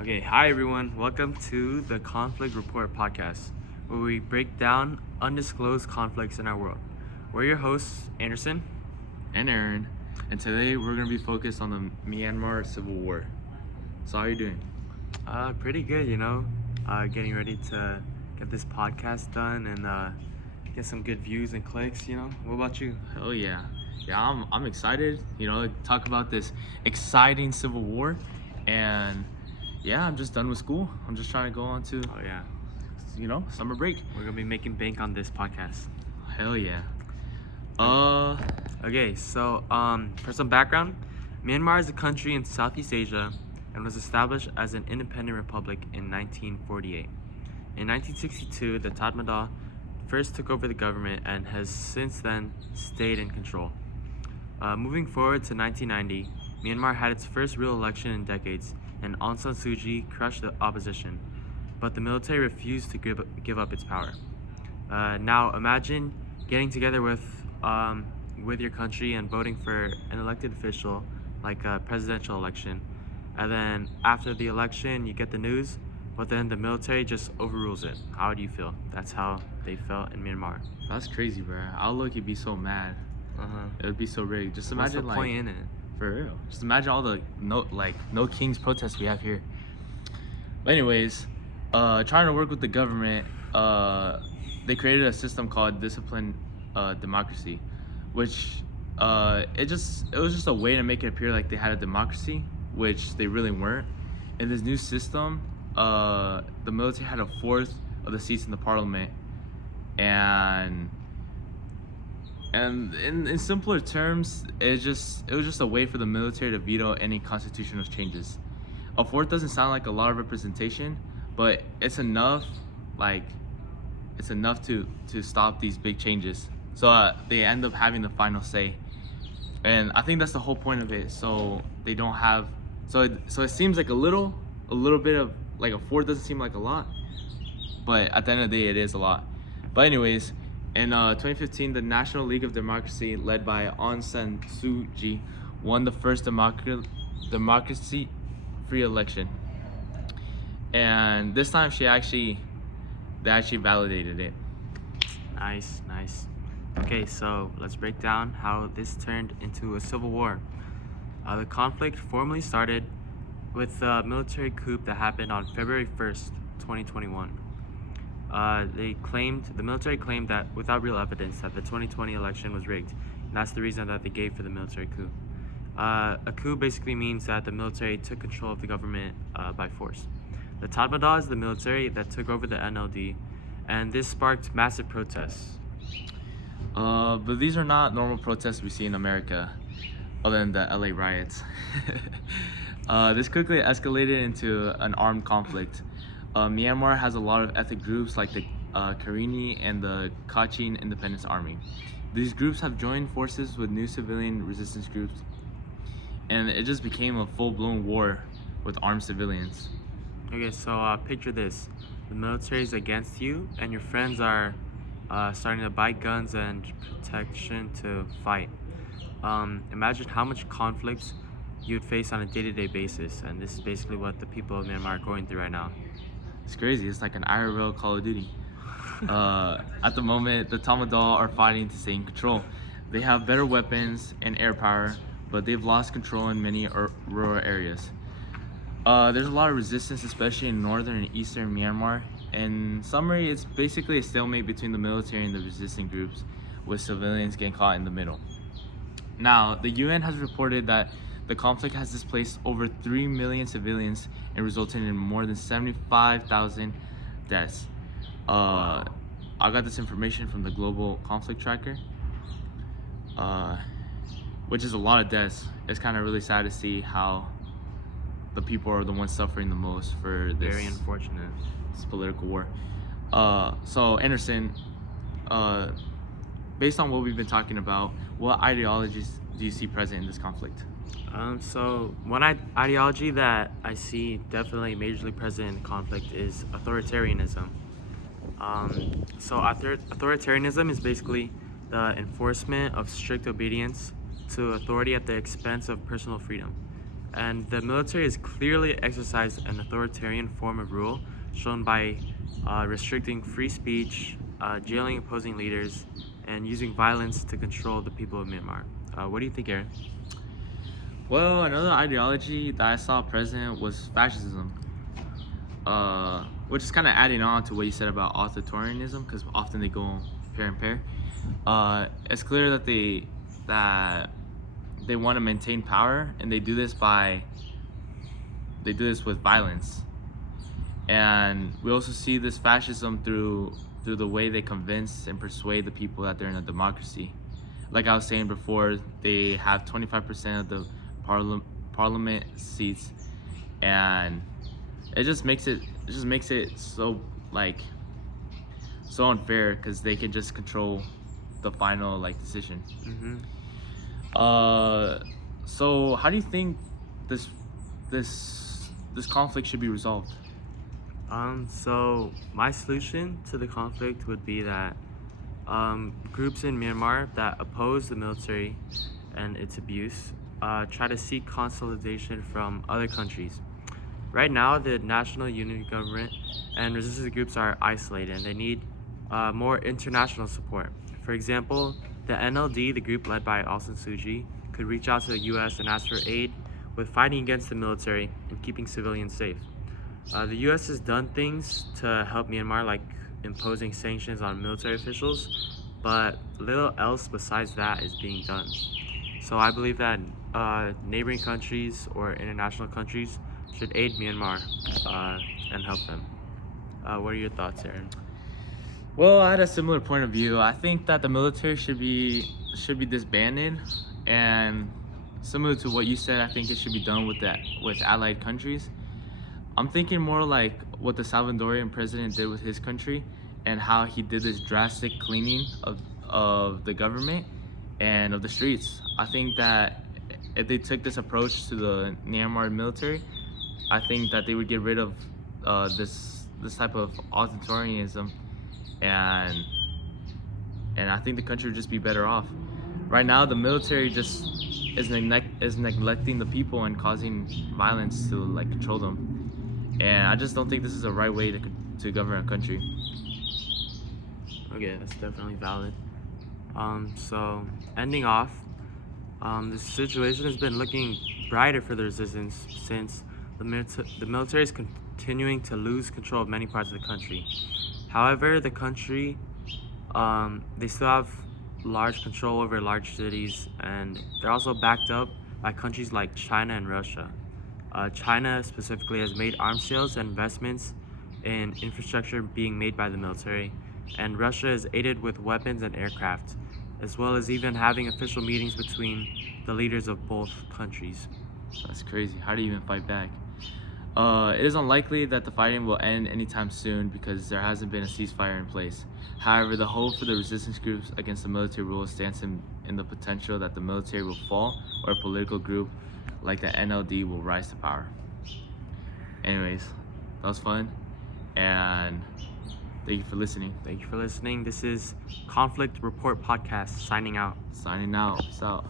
Okay, hi everyone. Welcome to the Conflict Report podcast, where we break down undisclosed conflicts in our world. We're your hosts, Anderson. And Aaron, and today we're going to be focused on the Myanmar Civil War. So how are you doing? Pretty good, getting ready to get this podcast done and get some good views and clicks. What about you? Hell yeah. Yeah, I'm excited, to talk about this exciting Civil War. And yeah, I'm just done with school. I'm just trying to go on to, Oh yeah, summer break. we're gonna be making bank on this podcast. Hell yeah. Okay, so for some background, Myanmar is a country in Southeast Asia and was established as an independent republic in 1948. In 1962, the Tatmadaw first took over the government and has since then stayed in control. Moving forward to 1990, Myanmar had its first real election in decades, and Aung San Suu Kyi crushed the opposition, but the military refused to give up its power. Now imagine getting together with your country and voting for an elected official, like a presidential election, and then after the election you get the news, but then the military just overrules it. How do you feel? That's how they felt in Myanmar. That's crazy, bro. I'll look, be so mad. It would be so rigged. Just What's imagine, the point in it? for real. Just imagine all the no kings protests we have here. But anyways, trying to work with the government, they created a system called discipline democracy, which it was just a way to make it appear like they had a democracy, which they really weren't. In this new system, the military had a fourth of the seats in the parliament, and in simpler terms, it was just a way for the military to veto any constitutional changes. A fourth doesn't sound like a lot of representation, but it's enough, like to stop these big changes. So they end up having the final say, and I think that's the whole point of it. So they don't have, so it seems like a little bit of, like, a fourth doesn't seem like a lot, but at the end of the day, it is a lot. But anyways, in 2015, the National League of Democracy, led by Aung San Suu Kyi, won the first democracy-free election. And this time, they actually validated it. Nice. Okay, so let's break down how this turned into a civil war. The conflict formally started with a military coup that happened on February 1st, 2021. The military claimed that without real evidence that the 2020 election was rigged, and that's the reason that they gave for the military coup. A coup basically means that the military took control of the government by force. The Tatmadaw is the military that took over the NLD, and this sparked massive protests. But these are not normal protests we see in America, other than the LA riots. This quickly escalated into an armed conflict. Myanmar has a lot of ethnic groups like the Karenni and the Kachin Independence Army. These groups have joined forces with new civilian resistance groups, and it just became a full-blown war with armed civilians. Okay, so picture this. The military is against you, and your friends are starting to buy guns and protection to fight. Imagine how much conflict you would face on a day-to-day basis, and this is basically what the people of Myanmar are going through right now. It's crazy. It's like an IRL Call of Duty. At the moment, the Tatmadaw are fighting to stay in control. They have better weapons and air power, but they've lost control in many rural areas. There's a lot of resistance, especially in northern and eastern Myanmar. In summary, it's basically a stalemate between the military and the resistant groups, with civilians getting caught in the middle. Now, the UN has reported that the conflict has displaced over 3 million civilians and resulted in more than 75,000 deaths. I got this information from the Global Conflict Tracker, which is a lot of deaths. It's kind of really sad to see how the people are the ones suffering the most for this. Very unfortunate. This political war. So Anderson, based on what we've been talking about, what ideologies do you see present in this conflict? So one ideology that I see definitely majorly present in the conflict is authoritarianism. Authoritarianism is basically the enforcement of strict obedience to authority at the expense of personal freedom. and the military has clearly exercised an authoritarian form of rule, shown by restricting free speech, jailing opposing leaders, and using violence to control the people of Myanmar. What do you think, Aaron? Well, another ideology that I saw present was fascism, which is kind of adding on to what you said about authoritarianism, because often they go pair in pair. It's clear that they want to maintain power, and they do this with violence. And we also see this fascism through the way they convince and persuade the people that they're in a democracy. Like I was saying before, they have 25% of the parliament seats, and it just makes it so so unfair, because they can just control the final decision. So how do you think this conflict should be resolved? So my solution to the conflict would be that groups in Myanmar that oppose the military and its abuse try to seek consolidation from other countries. Right now, the National Unity Government and resistance groups are isolated, and they need more international support. For example, the NLD, the group led by Aung San Suu Kyi, could reach out to the U.S. and ask for aid with fighting against the military and keeping civilians safe. The U.S. has done things to help Myanmar, like imposing sanctions on military officials, but little else besides that is being done. So I believe that neighboring countries or international countries should aid Myanmar and help them. What are your thoughts, Aaron? Well, I had a similar point of view. I think that the military should be disbanded, and similar to what you said, I think it should be done with allied countries. I'm thinking more like what the Salvadorian president did with his country, and how he did this drastic cleaning of the government and of the streets. I think that if they took this approach to the Myanmar military, I think that they would get rid of this type of authoritarianism, and I think the country would just be better off. Right now, the military just is neglecting the people and causing violence to control them. And I just don't think this is the right way to govern a country. Okay, that's definitely valid. So ending off, the situation has been looking brighter for the resistance since the military is continuing to lose control of many parts of the country. However, the country, they still have large control over large cities, and they're also backed up by countries like China and Russia. China specifically has made arms sales and investments in infrastructure being made by the military, and Russia is aided with weapons and aircraft, as well as even having official meetings between the leaders of both countries. That's crazy. How do you even fight back? It is unlikely that the fighting will end anytime soon, because there hasn't been a ceasefire in place. However, the hope for the resistance groups against the military rule stands in the potential that the military will fall, or a political group like the NLD will rise to power. Anyways, that was fun, and thank you for listening. Thank you for listening. This is Conflict Report Podcast signing out. Signing out. Peace out.